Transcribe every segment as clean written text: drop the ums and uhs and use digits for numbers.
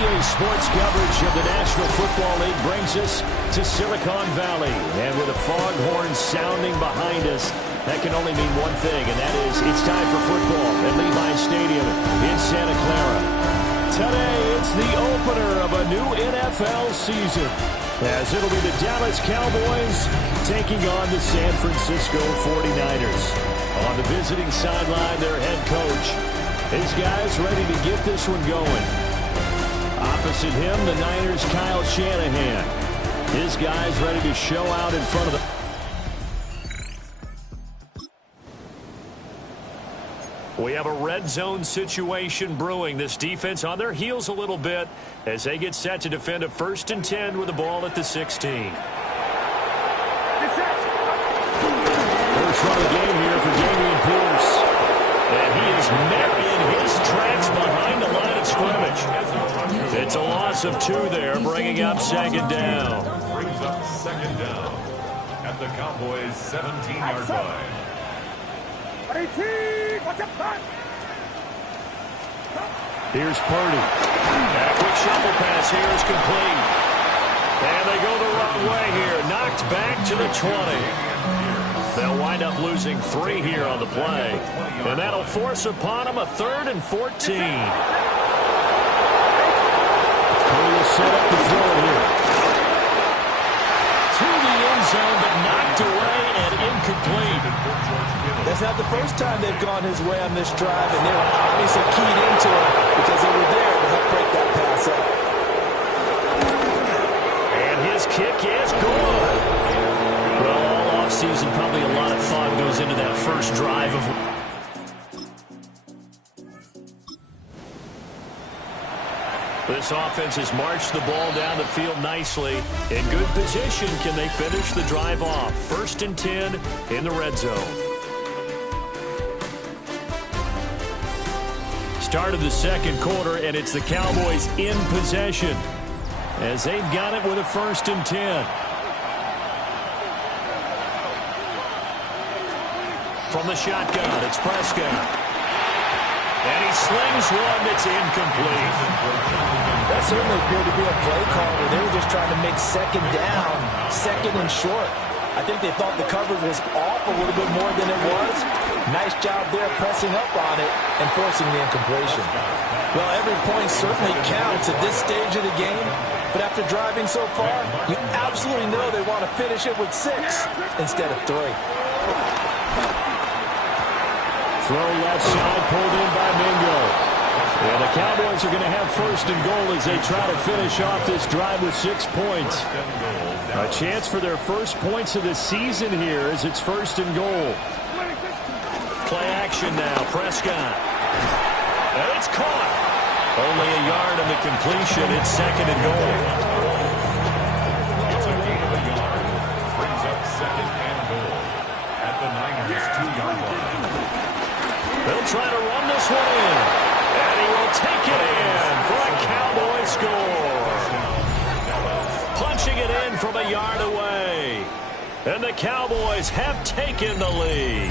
NBA sports coverage of the National Football League brings us to Silicon Valley. And with the foghorn sounding behind us, that can only mean one thing, and that is it's time for football at Levi Stadium in Santa Clara. Today, it's the opener of a new NFL season, as it'll be the Dallas Cowboys taking on the San Francisco 49ers. On the visiting sideline, their head coach. His guys ready to get this one going. Opposite him, the Niners' Kyle Shanahan. His guys ready to show out in front of the... We have a red zone situation brewing. This defense on their heels a little bit as they get set to defend a 1st and 10 with the ball at the 16. First run of the game here for Dameon Pierce. And he is met in his tracks behind the line of scrimmage. It's a loss of 2 there, bringing up 2nd down. Brings up 2nd down at the Cowboys' 17-yard line. Here's Purdy. That quick shuffle pass here is complete. And they go the wrong way here. Knocked back to the 20. They'll wind up losing 3 here on the play. And that'll force upon them a 3rd and 14. Purdy will set up the throw here. To the end zone, but knocked away and incomplete. That's not the first time they've gone his way on this drive, and they were obviously keyed into it because they were there to help break that pass up. And his kick is good. Well, all offseason, probably a lot of thought goes into that first drive of... This offense has marched the ball down the field nicely. In good position, can they finish the drive off? 1st and 10 in the red zone. Start of the 2nd quarter, and it's the Cowboys in possession as they've got it with a 1st and 10. From the shotgun, it's Prescott. And he slings one that's incomplete. That certainly appeared to be a play call where they were just trying to make 2nd down, 2nd and short. I think they thought the coverage was off a little bit more than it was. Nice job there pressing up on it and forcing the incompletion. Well, every point certainly counts at this stage of the game, but after driving so far, you absolutely know they want to finish it with 6 instead of 3. Throw left side, pulled in by Mingo. And the Cowboys are going to have 1st and goal as they try to finish off this drive with 6 points. A chance for their first points of the season here as it's 1st and goal. Play action now, Prescott. And it's caught. Only a yard on the completion. It's 2nd and goal. It's a gain of a yard. Brings up 2nd and goal at the Niners' 2-yard line. They'll try to run this one in. And he will take it in for a Cowboy score. Punching it in from a yard away. And the Cowboys have taken the lead.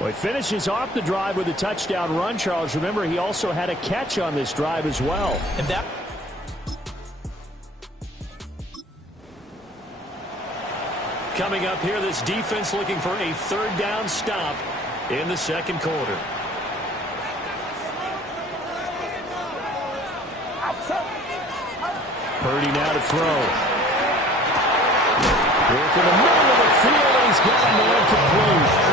Well, he finishes off the drive with a touchdown run, Charles. Remember, he also had a catch on this drive as well. And that... Coming up here, this defense looking for a 3rd down stop in the 2nd quarter. Purdy now to throw. Work in the middle of the field, and he's got a man complete.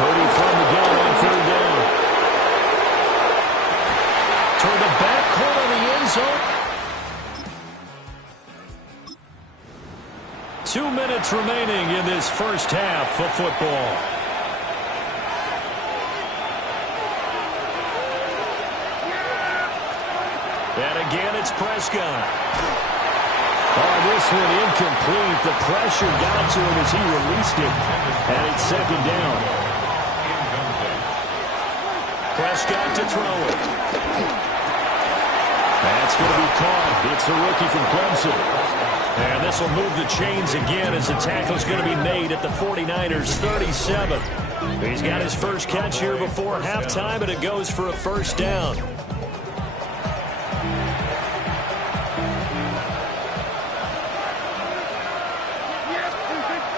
Purdy from the gun on 3rd down. Toward the back corner of the end zone. 2 minutes remaining in this first half of football. And again, it's Prescott. Oh, this one incomplete. The pressure got to him as he released it. And it's 2nd down. Prescott to throw it. That's going to be caught. It's the rookie from Clemson. And this will move the chains again as the tackle is going to be made at the 49ers 37. He's got his first catch here before halftime, and it goes for a first down.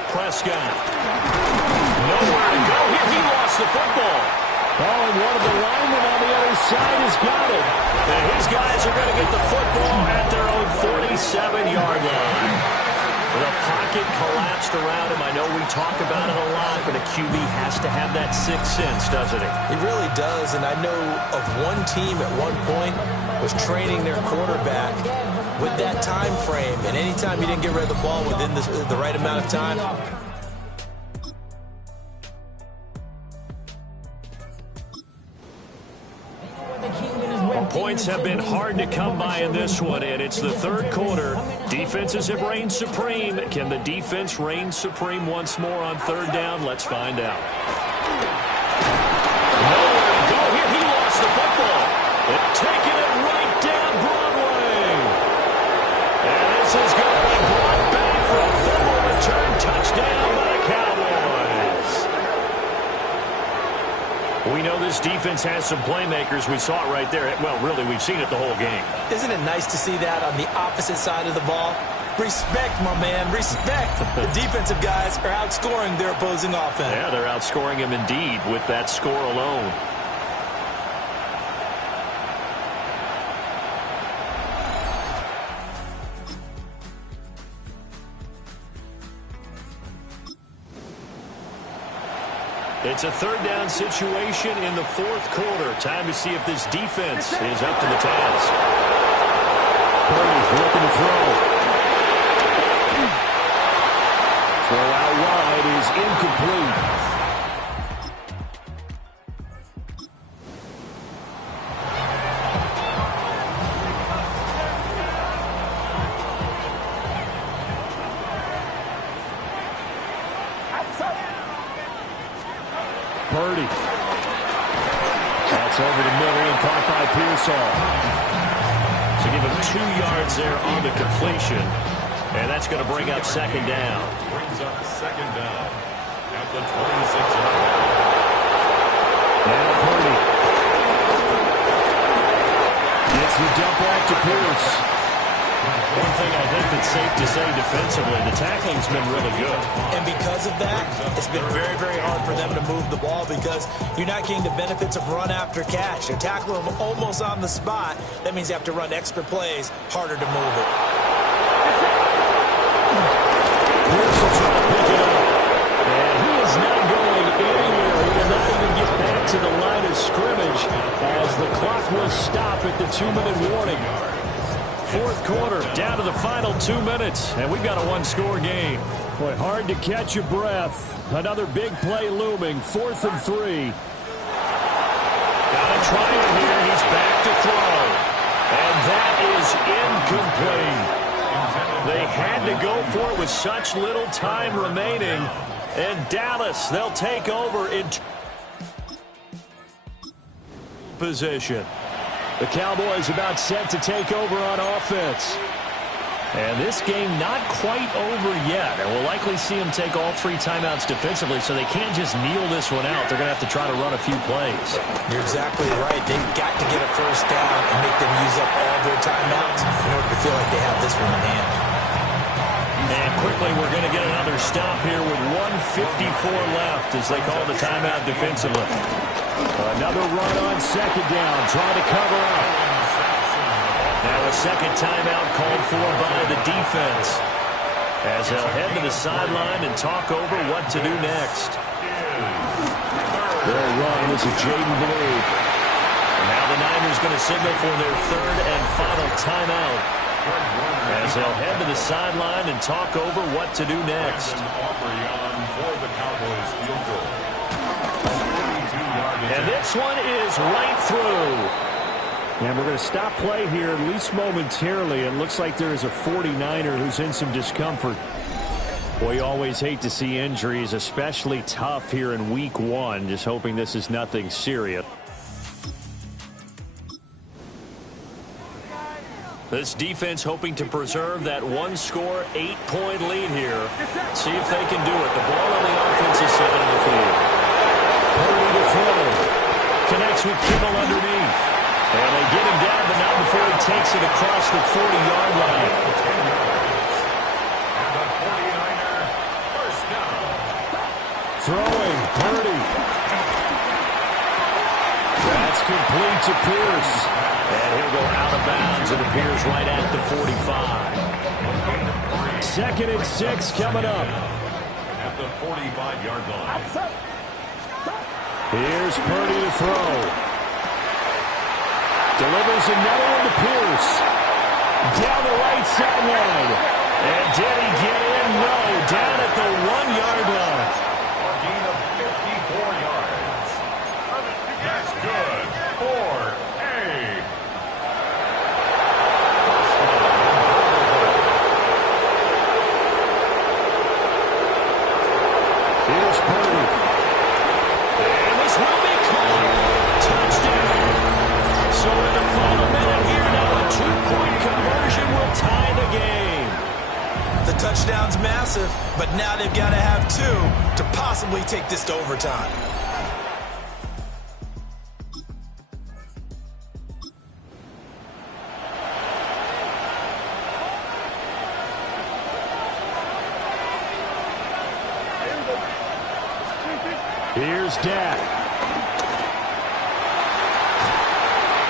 Prescott. Nowhere to go here. He lost the football. Oh, and one of the linemen on the other side has got it. And his guys are going to get the football at their own 47-yard line. The pocket collapsed around him. I know we talk about it a lot, but a QB has to have that sixth sense, doesn't he? He really does, and I know of one team at one point was training their quarterback with that time frame, and anytime he didn't get rid of the ball within the right amount of time. Points have been hard to come by in this one, and it's the third quarter. Defenses have reigned supreme. Can the defense reign supreme once more on third down? Let's find out. Nowhere to go here. He lost the football. They're taking it right down Broadway. And this is going to be brought back for a fumble return touchdown by the Cowboys. We know this defense has some playmakers. We saw it right there. Well, really, we've seen it the whole game. Isn't it nice to see that on the opposite side of the ball? Respect, my man, respect. The defensive guys are outscoring their opposing offense. Yeah, they're outscoring him indeed with that score alone. It's a third down situation in the fourth quarter. Time to see if this defense is up to the task. Purdy looking to throw. Throw out wide is incomplete. Purdy. That's over the middle and caught by Pearsall. So give him 2 yards there on the completion. And that's going to bring up second down. Brings up second down at the 26-yard line. Now Purdy. Gets the dump back to Pierce. One thing I think that's safe to say defensively, the tackling's been really good. And because of that, it's been very, very hard for them to move the ball because you're not getting the benefits of run after catch. You tackle them almost on the spot. That means you have to run extra plays, harder to move it. Pierce will try to pick it up. And he is not going anywhere. He will not even get back to the line of scrimmage as the clock will stop at the 2-minute warning. Fourth quarter, down to the final 2 minutes, and we've got a one-score game. Boy, hard to catch your breath. Another big play looming, 4th and 3. Got to try it here. He's back to throw. And that is incomplete. They had to go for it with such little time remaining. And Dallas, they'll take over in position. The Cowboys about set to take over on offense. And this game not quite over yet. And we'll likely see them take all 3 timeouts defensively, so they can't just kneel this one out. They're going to have to try to run a few plays. You're exactly right. They've got to get a first down and make them use up all their timeouts in order to feel like they have this one in hand. And quickly, we're going to get another stop here with 1:54 left as they call the timeout defensively. Another run on second down, trying to cover up. Now a second timeout called for by the defense as they'll head to the sideline and talk over what to do next. They'll run. This is Jaden Blue. And now the Niners going to signal for their third and final timeout as they'll head to the sideline and talk over what to do next. And this one is right through. And we're going to stop play here, at least momentarily. It looks like there is a 49er who's in some discomfort. Boy, you always hate to see injuries, especially tough here in week 1. Just hoping this is nothing serious. This defense hoping to preserve that one-score, 8-point lead here. See if they can do it. The ball on the offensive side of the field. Purdy to throw. Connects with Kittle underneath. And they get him down, but not before he takes it across the 40-yard line. And the 49er, first down. Throwing, Purdy. That's complete to Pierce. And he'll go out of bounds. It appears right at the 45. 2nd and 6 coming up. At the 45-yard line. Here's Purdy to throw. Delivers another one to Pierce. Down the right sideline. And did he get in? No. Down at the 1-yard line. A gain of 54 yards. That's good for A. Here's Purdy. And this will be caught. Touchdown. So in the final minute here, now a 2-point conversion will tie the game. The touchdown's massive, but now they've got to have 2 to possibly take this to overtime. Here's Dak.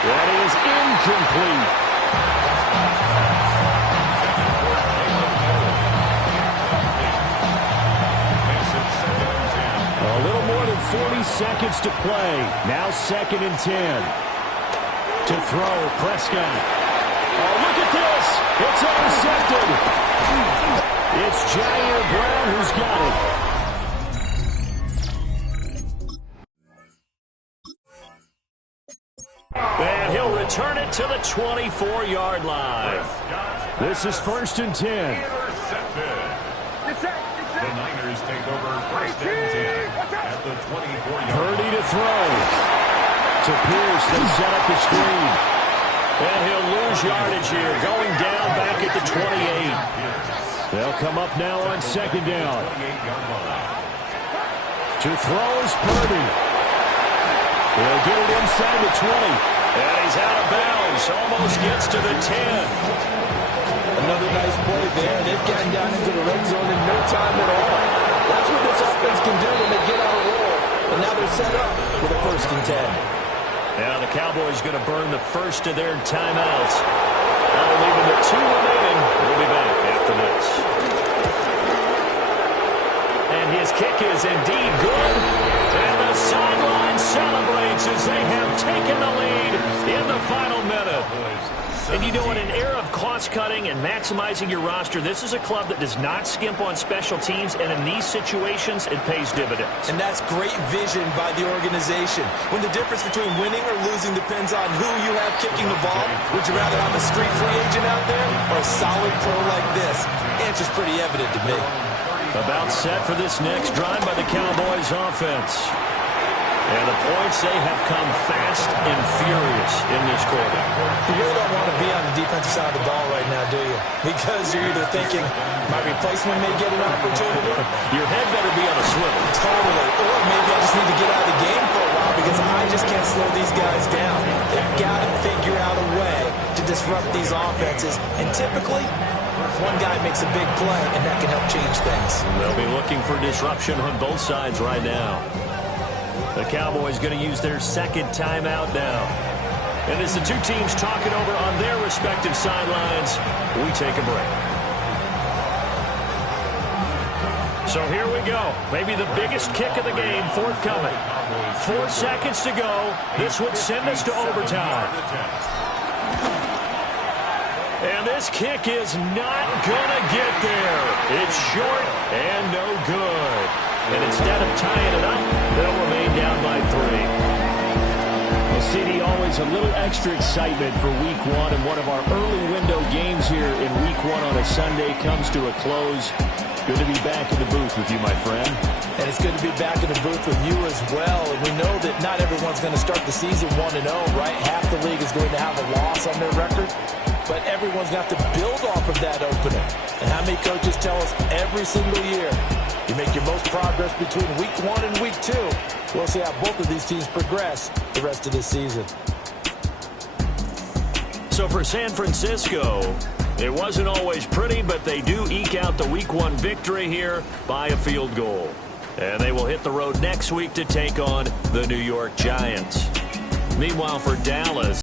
That is incomplete. A little more than 40 seconds to play. Now 2nd and 10. To throw, Prescott. Oh, look at this. It's intercepted. It's Jair Brown who's got it. And he'll return it to the 24-yard line. This is 1st and 10. Intercepted. The Niners take over 1st and 10 at the 24-yard line. Purdy to throw. To Pierce, they set up the screen. And he'll lose yardage here, going down back at the 28. They'll come up now on 2nd down. To throw is Purdy. He'll get it inside the 20. And he's out of bounds. Almost gets to the 10. Another nice play there. They've gotten down into the red zone in no time at all. That's what this offense can do when they get on a roll. And now they're set up with a 1st and 10. Now the Cowboys going to burn the first of their timeouts. That'll leave them with 2 remaining. We'll be back after this. And his kick is indeed good. And the sideline celebrates as they have taken the lead in the final minute. And you know, in an era of cost-cutting and maximizing your roster, this is a club that does not skimp on special teams, and in these situations, it pays dividends. And that's great vision by the organization. When the difference between winning or losing depends on who you have kicking the ball, would you rather have a street free agent out there or a solid pro like this? The answer's pretty evident to me. About set for this next drive by the Cowboys offense. And the points, they have come fast and furious in this quarter. You really don't want to be on the defensive side of the ball right now, do you? Because you're either thinking, my replacement may get an opportunity. Your head better be on a swivel. Totally. Or maybe I just need to get out of the game for a while because I just can't slow these guys down. They've got to figure out a way to disrupt these offenses. And typically, one guy makes a big play, and that can help change things. They'll be looking for disruption on both sides right now. The Cowboys going to use their 2nd timeout now. And as the two teams talk it over on their respective sidelines, we take a break. So here we go. Maybe the biggest kick of the game forthcoming. 4 seconds to go. This would send us to overtime. And this kick is not going to get there. It's short and no good. And instead of tying it up, they'll remain down by 3. Well, CD, always a little extra excitement for Week 1, and one of our early window games here in Week 1 on a Sunday comes to a close. Good to be back in the booth with you, my friend. And it's good to be back in the booth with you as well. And we know that not everyone's going to start the season 1-0, right? Half the league is going to have a loss on their record. but everyone's going to have to build off of that opener. And how many coaches tell us every single year, you make your most progress between week 1 and week 2. We'll see how both of these teams progress the rest of this season. So for San Francisco, it wasn't always pretty, but they do eke out the week 1 victory here by a field goal. And they will hit the road next week to take on the New York Giants. Meanwhile, for Dallas,